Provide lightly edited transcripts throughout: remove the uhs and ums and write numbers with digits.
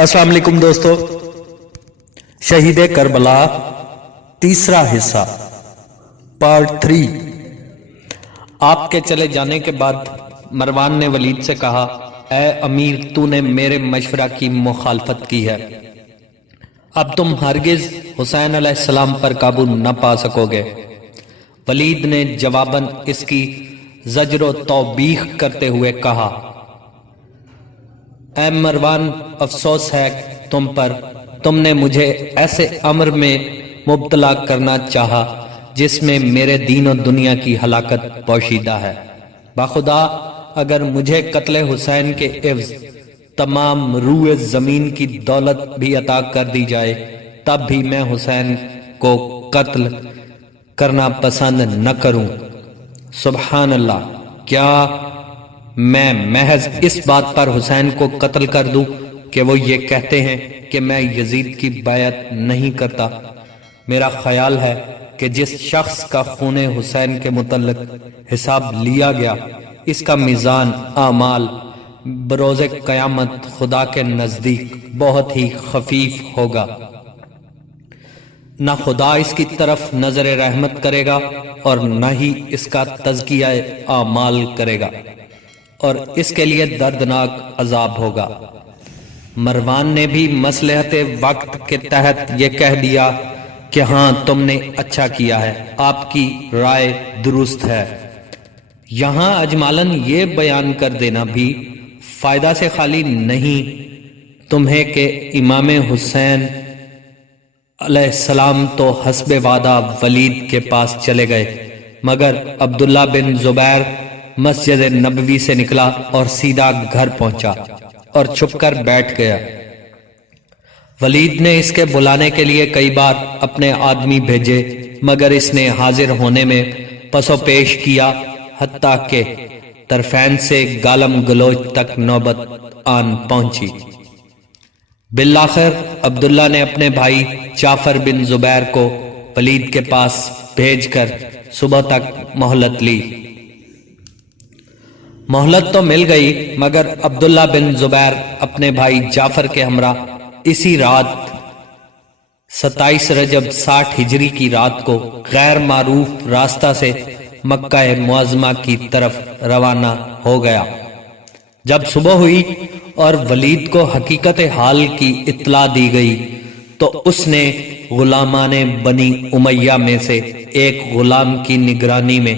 अस्सलाम वालेकुम दोस्तों, शहीद करबला तीसरा हिस्सा पार्ट 3। आपके चले जाने के बाद मरवान ने वलीद से कहा, ऐ अमीर, तूने मेरे मशवरा की मुखालफत की है, अब तुम हरगिज हुसैन अलैहिस्सलाम पर काबू न पा सकोगे। वलीद ने जवाबन इसकी ज़ज्र तौबीख करते हुए कहा, ऐ मरवान, अफसोस है तुम पर, तुमने मुझे ऐसे अमर में मुब्तला करना चाहा जिसमें मेरे दीन और दुनिया की हलाकत पोशीदा है। बाखुदा अगर मुझे कत्ले हुसैन के एवज तमाम रूए जमीन की दौलत भी अता कर दी जाए, तब भी मैं हुसैन को कत्ल करना पसंद न करूं। सुभान अल्लाह, क्या मैं महज इस बात पर हुसैन को कत्ल कर दूं कि वो ये कहते हैं कि मैं यजीद की बैत नहीं करता। मेरा ख्याल है कि जिस शख्स का खूने हुसैन के मुतल्लिक हिसाब लिया गया, इसका मीज़ान आमाल बरोज़े क़यामत खुदा के नज़दीक बहुत ही खफीफ होगा। न खुदा इसकी तरफ नजर रहमत करेगा और न ही इसका तज़किया आमाल करेगा, और इसके लिए दर्दनाक अजाब होगा। मरवान ने भी मसलहत वक्त के तहत ये कह दिया कि हाँ, तुमने अच्छा किया है, आपकी राय दुरुस्त है। यहां अजमालन ये बयान कर देना भी फायदा से खाली नहीं तुम्हें कि इमाम हुसैन अलैहिस्सलाम तो हस्बे वादा वलीद के पास चले गए, मगर अब्दुल्ला बिन जुबैर मस्जिद नबवी से निकला और सीधा घर पहुंचा और छुपकर बैठ गया। वलीद ने इसके बुलाने के लिए कई बार अपने आदमी भेजे, मगर इसने हाजिर होने में पसोपेश किया, हत्ता के तरफैन से गालम गलोच तक नौबत आन पहुंची। बिलाखिर अब्दुल्ला ने अपने भाई जाफर बिन जुबैर को वलीद के पास भेजकर सुबह तक मोहलत ली। मोहलत तो मिल गई, मगर अब्दुल्ला बिन जुबैर अपने भाई जाफर के हमरा इसी रात 27 रजब 60 हिजरी की रात को गैर मारूफ रास्ता से मक्का मुअज़्ज़मा की तरफ रवाना हो गया। जब सुबह हुई और वलीद को हकीकत हाल की इत्तला दी गई, तो उसने गुलामाने बनी उमैया में से एक गुलाम की निगरानी में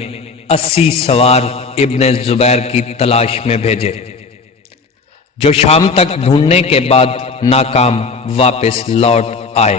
80 सवार इब्ने जुबैर की तलाश में भेजे, जो शाम तक ढूंढने के बाद नाकाम वापस लौट आए।